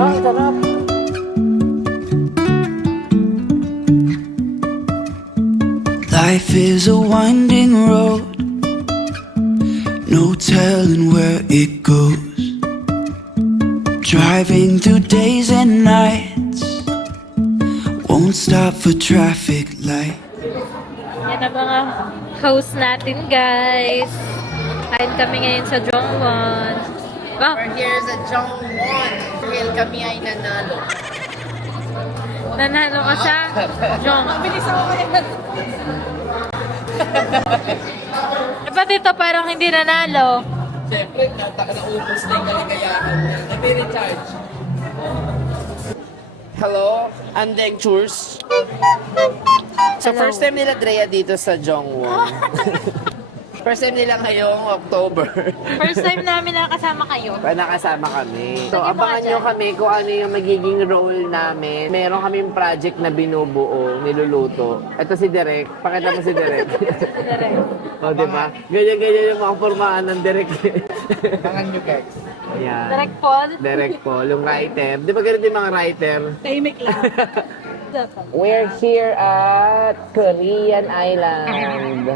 Ah, sarap. Life is a winding road, no telling where it goes. Driving through days and nights, won't stop for traffic light. Yan ang mga host natin, guys. Kain kami ngayon sa Jongwon. Wow. We're here sa Jongwon. Dahil kami ay nanalo. Nanalo ka sa Jong. Mabilis ako ngayon. Ba't ito parang hindi nanalo? Siyempre, naubos na yung kaligayahan niya. Nag-recharge. Hello, Andeng Tours. So, Hello. first time nila Drea dito sa Jongwon. First time nila ngayong October. First time namin nakasama kayo. Nakasama kami. So, Sige, abangan mga nyo dyan. kami kung ano yung magiging role namin. Meron kaming project na binubuo, niluluto. Ito si Derek. Pakita mo si Derek. O, diba? Ganyan-ganyan yung mga formaan ng Derek. Abangan nyo guys. Ayan. Direct Paul. Derek Paul, yung writer. Di ba ganun din mga writer? Tahimik lang. We're here at Korean Island.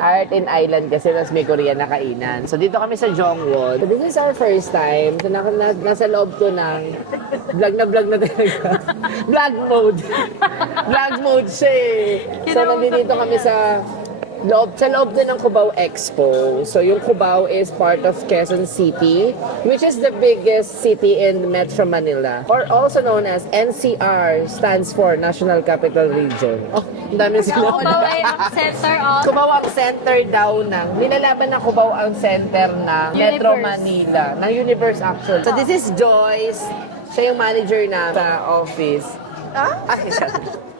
Art in Island kasi mas may Korean na kainan. So dito kami sa Jongwon. So this is our first time. So nasa loob ko ng vlog na talaga. Vlog mode. Vlog mode siya eh. So nandito kami sa loob din ng Cubao Expo. So yung Cubao is part of Quezon City, which is the biggest city in Metro Manila, or also known as NCR, stands for National Capital Region. Oh, ang dami sila. Cubao ay ang center of Cubao ang center daw ng, nilalaban ng Cubao ang center ng Metro Universe. Manila, ng Universe actually. So this is Joyce, siya yung manager na sa office. Ay, siya.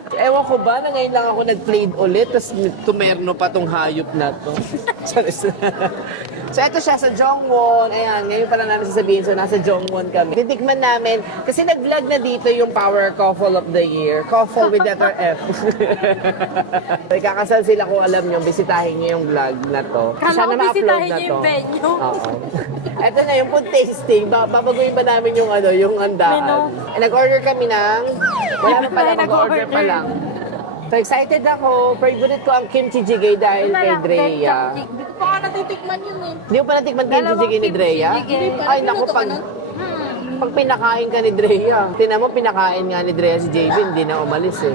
Ewan ko ba na ngayon lang ako nag-played ulit, tapos tumerno pa tong hayop na to. So ito siya sa Jongwon. Ayan, ngayon pa lang namin sasabihin. So nasa Jongwon kami. Titikman namin, kasi nag-vlog na dito yung Power Couple of the Year. Couple with letter F. Ikakasal sila kung alam nyo, bisitahin nyo yung vlog na to. Kala ko ma-upload bisitahin na niyo yung to. venue. Oo. Ito na yung food tasting. Babaguhin ba namin yung ano, yung handaan. Nag-order kami ng, wala na pala, Hindi pa tayo mag-order pa lang. So excited ako. Favorite ko ang kimchi jjigae dahil kay Drea. Hindi ko pa natitikman yun eh. Hindi mo pa natikman kimchi Dalawang jjigae ni Drea? kimchi jjigae. Ay, naku, pag pinakain ka ni Drea. Tinan mo, pinakain nga ni Drea si JB, hindi na umalis eh.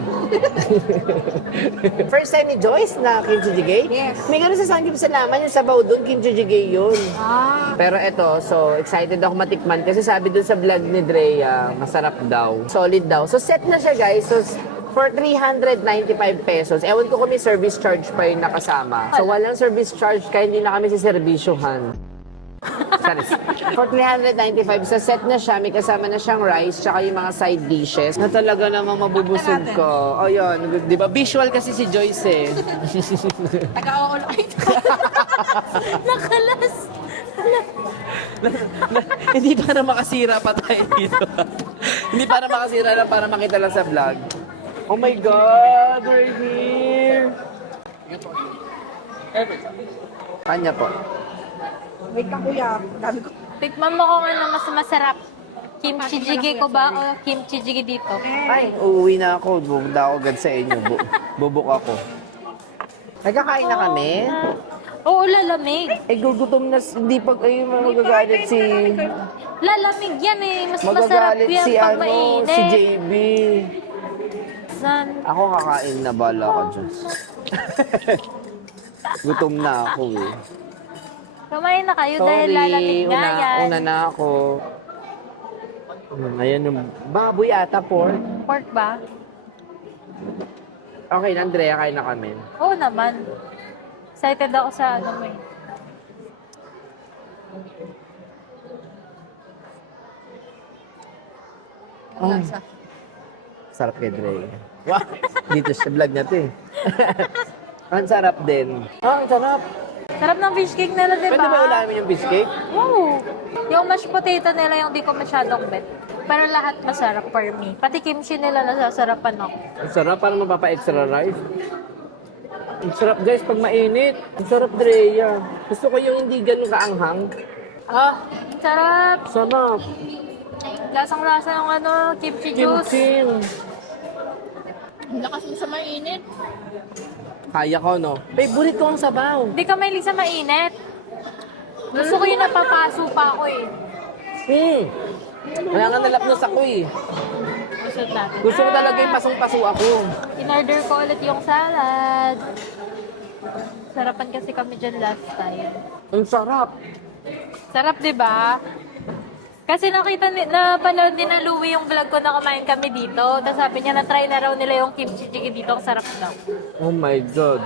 First time ni Joyce na kimchi jjigae? Yes. May gano'n sa Sanggip Salaman, yung sabaw doon, kimchi jjigae yun. Ah. Pero eto, so excited ako matikman kasi sabi doon sa vlog ni Drea, masarap daw. Solid daw. So set na siya guys. So for 395 pesos. Ewan ko kung may service charge pa yung nakasama. So walang service charge kaya hindi na kami siservisyohan. Sorry. For 395, sa set na siya, may kasama na siyang rice tsaka yung mga side dishes na talaga namang mabubusog ko. O yun, di ba? Visual kasi si Joyce eh. Taga-oolo kayo. Nakalas. Hindi para makasira pa tayo dito. Hindi para makasira lang, para makita lang sa vlog. Oh my God, we're here! Kanya po. Wait ka kuya, dami ko. Tikman mo kung ano mas masarap. Kimchi jjigae ko ba o kimchi jjigae dito? Ay, uuwi na ako. Bubunda ako agad sa inyo. Bubuk ako. Nagkakain na kami? Oo, lalamig. Eh, gugutom na. Hindi pag ay magagalit si... Lalamig yan eh. Mas masarap Magagalit yan si pag ano, mainit. si JB. San? Ako kakain na, bala ka dyan. Gutom na ako eh. Kumain na kayo dahil lalamig nga yan. Una na ako. Ayan yung baboy ata, pork. Pork ba? Okay, Andrea, kain na kami. Oo naman. Excited ako sa ano mo eh. Oh. Sarap kay Dre. Wow! Dito sa vlog na to eh. Ang sarap din. Ang sarap. Sarap ng fish cake nila, di Pwede ba ba? ulamin yung fish cake? Wow! Yung mashed potato nila yung di ko masyadong bet. Pero lahat masarap for me. Pati kimchi nila nasasarapan ako. Ang sarap, parang mapapa-extra rice. Ang sarap guys pag mainit. Ang sarap, Drea. Gusto ko yung hindi ganun kaanghang. Ah, sarap! Sarap. Lasang-lasa ng kimchi juice. Kimchi. Lakas mo sa mainit. Kaya ko, no? Favorite ko ang sabaw. Hindi ka mahilig sa mainit. Gusto ko yung napapaso pa ako eh. Kaya nga nalapnos ako eh. Gusto natin. Gusto ko talaga yung pasong-paso ako. In-order ko ulit yung salad. Sarapan kasi kami dyan last time. Ang sarap. Sarap, di ba? Kasi napanood din ng Louie yung vlog ko na kumain kami dito. Tapos sabi niya, na-try na raw nila yung kimchi jjigae dito. Ang sarap daw. Oh my God.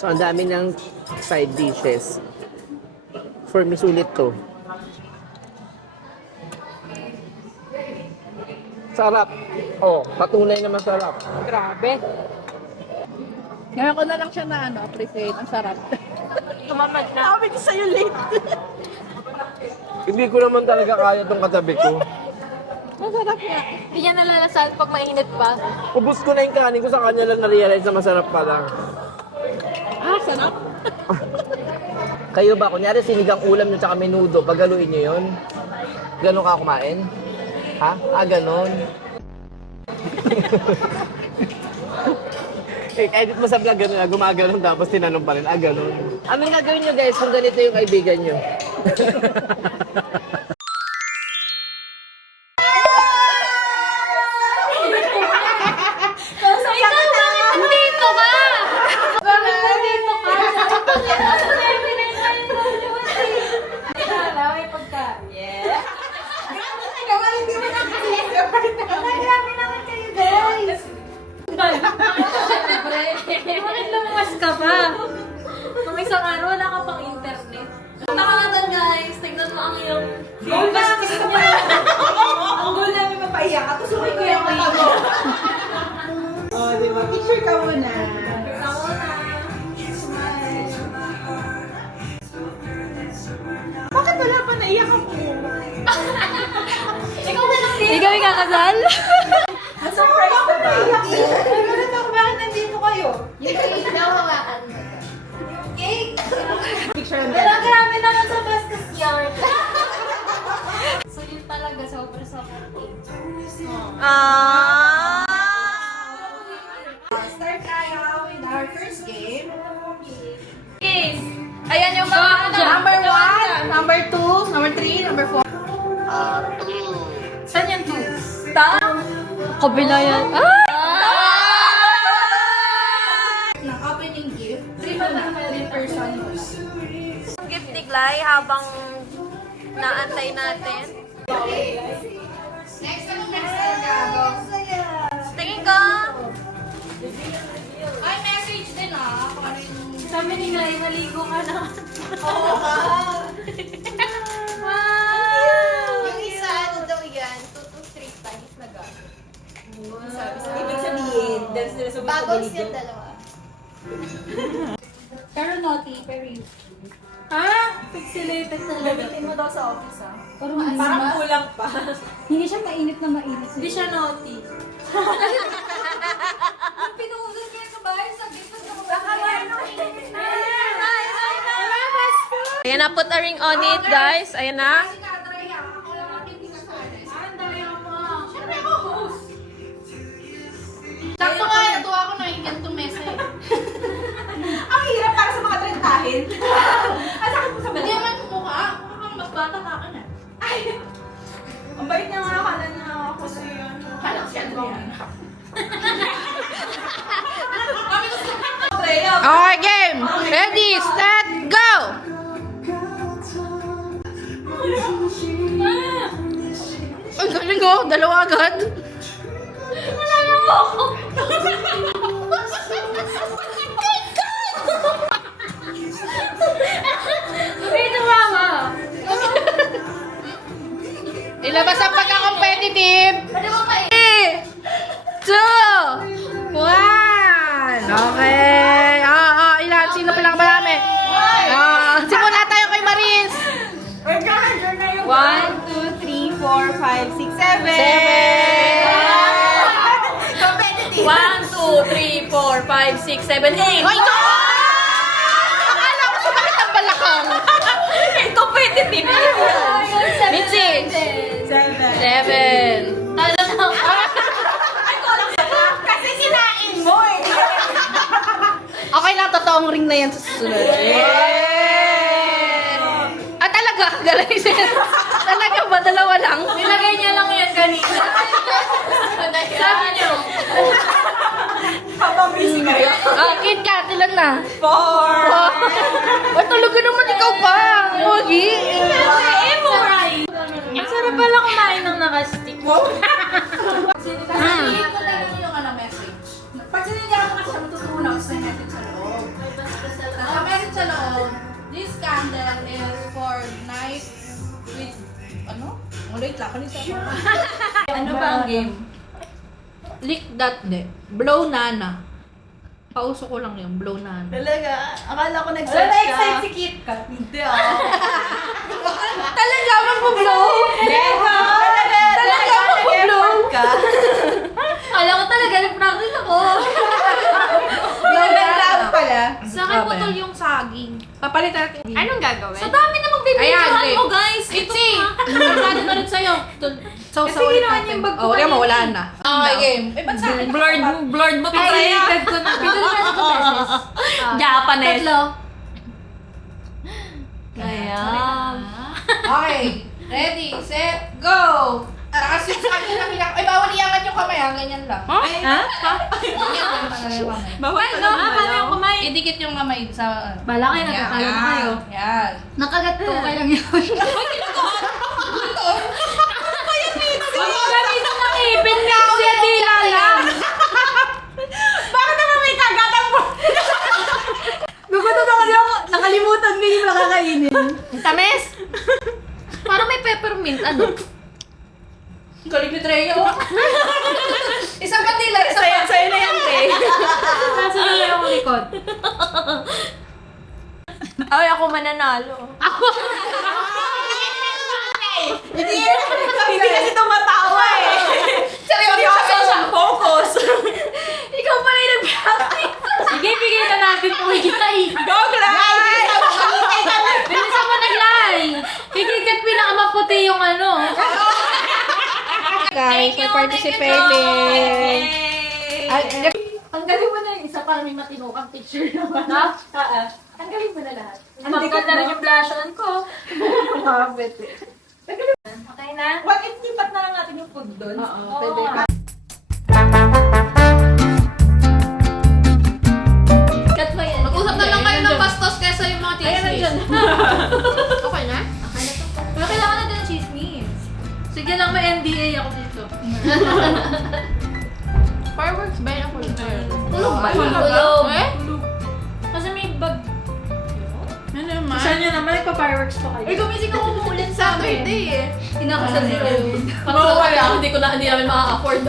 So, ang dami ng side dishes. For me, sulit to. Sarap. Oh, patunay na masarap. Grabe. Ngayon ko na lang siya na appreciate. Ang sarap. Tumamad na. Sabi ko sa'yo late. Hindi ko naman talaga kaya itong katabi ko. Masarap nga. Hindi niya nalalasan pag mainit pa. Ubus ko na yung kanin ko sa kanya lang na-realize na masarap pa lang. Ah, sarap. Kayo ba, kunyari sinigang ulam nyo tsaka menudo, pagaluin nyo yun? Ganon ka kumain? Ha? Ah, ganon. Edit mo sa vlog, gano'n, gumaganon tapos tinanong pa rin, ah, ganon. Anong gagawin nyo guys kung ganito yung kaibigan nyo? Ikaw, bakit nandito ka? Bakit nandito ka? May pagka. Yeah. Grabe naman kayo, guys. Siyempre. Bakit lumuwas ka pa? Nung isang araw, wala ka pang internet. Punta ka na doon, guys. Tignan mo ang iyong goal basket niya. Ang goal namin mapaiyak. At susukin ko yung mga mo. Oh, di ba? Picture ka muna. Ako na. Bakit wala pa naiyak ako? Ikaw na lang din. Ikaw yung kakasal? Surprise ako naiyak. Nagulat ako, bakit nandito kayo? Yung cake daw hawakan mo. Yung cake? Picture on Wala, grabe naman sa bastos yard. So yun talaga, sobrang cake. Start tayo with our first game. Case. Ayan yung mga Number 1, number 2, number 3, number 4. Saan yung 2? Kabila yan. Ay! Ng opening gift, 3 person. Gift ni Glay habang naantay natin. Next. Tingin ka. Ay, message din Sabi ni Glay, maligo ka na. Oo ka. Wow! Yung isa, ano daw yan, 2 to 3 times na gano'n. Ibig sabihin, dahil sila sa Bagos yung dalawa. Pero naughty, pero Ha? Pixelated talaga. Gamitin mo daw sa office, ha? parang kulang pa. Hindi siya mainit na mainit. Hindi siya naughty. Pinuhusan niya sa bahay, sabi ko sa Ayan na, put a ring on it, guys. Ayan na. Sakto nga, natuwa ako na yung ganitong mesa eh. Ang hirap para sa mga trentahin. Ang sakit mo sa Hindi mga. naman kumukha. Mukhang mas bata ka ka na. Ay! Ang bait niya nga, akala niya ako sa yun. Kala ko siya mo. Okay, game! Ready, set, go! Ang galing ko, dalawa agad. Dito, mama. Ilabas ang pagka-competitive. 3, 2, 1. Okay. Ilan? Sino pinakamarami? Simula tayo kay Maris. Wait ka, nandiyan na yung... 1, 2, 3, 4, 5, 6, 7. Competitive. 1, 2, 3, 4, 5, 6, 7, 8. Hoy, ito! Akala ko sumakit ang Mitzi! 7. Talo na. Kasi sinain mo eh. Okay lang, totoong ring na yan sa susunod. Ah, talaga? Galing siya. Talaga ba? Dalawa lang? Nilagay niya lang yan kanina. Sabi niyo. Papamiss kayo. Ah, Kit Kat, ilan na? 4. Ay, talaga naman ikaw pa. Pogi. Ang sarap pala kumain ng nakastick. Pag sinigyan mo kasi siya matutunaw sa message sa loob. Naka-message sa loob. This candle is for night with, ano? Wait lang, kanisa ako. Ano ba ang game? Lick that de. Blow Nana. Pauso ko lang yun. Blow Nana. Talaga? Akala ko Wala nag-search na ka. excite si Kit Kat. Hindi ah. Talaga magpo-blow? Talaga magpo-blow? ka. Alam ko talaga, nag-practice ako. Blow Nana pala. Sa akin putol yung saging. Papalitan natin. Anong gagawin? Sa dami na magbibidyohan mo, guys. Itzy! Nagkado na rin sa'yo. So, Kasi ginawa niya yung bag ko Oh, kaya kanina. mawala na. Okay, game. Eh, ba't sa akin? Blurred mo to sa'yo. Highlighted ko na. Pidol na sa beses. Japanese. Tatlo. Ayan. Okay. Ready, set, go! Takas yung sa akin na bilang. Ay, bawal iangat yung kamay, ha? Ganyan lang. Ha? Ganyan lang talaga yung kamay. Bawal pa lang. Paano yung kumain? Idikit yung kamay sa... Bala kayo, Yan, nagkakalat na kayo. Yan. Nakagat ko, kaya lang yun. Gamit ng ipin na ako yung dila lang. Bakit naman may kagatang mo? Gugutom na kasi ako. Nakalimutan ko yung nakakainin. Tamis! Parang may peppermint, ano? Galing ni Treya, oh. Isang bandila, isang Sa'yo, sa'yo na yan, te. Nasa na yung likod. Ay, ako mananalo. Hindi kasi tumatawa eh. seryoso siya. Focus. Ikaw pala yung nag-practice. Sige, bigyan na natin kung ikay. Go, Glay! Bilisan mo naglay. Kikikat pinakamaputi yung ano. Guys, for participating. Ang galing mo na yung isa para may matinukang picture naman. Ha? Ang galing mo na lahat. Ang ganda rin yung blush on ko. Okay na? What if lipat na lang natin yung food doon? Oo, pwede. Cut mo yan. Mag-usap na lang kayo ng bastos kesa yung mga chismis. Okay na? Pero kailangan natin ng chismis. Sige lang, may NDA ako dito. Fireworks ba yun? Tulog ba? Tulog. Eh? Kasi may bag. Ano naman? Saan nyo naman, nagpa-fireworks pa kayo. Eh, gumising ako umuulan sa Saturday eh. Inakasal nila yun. Parang wala, hindi namin makaka-afford.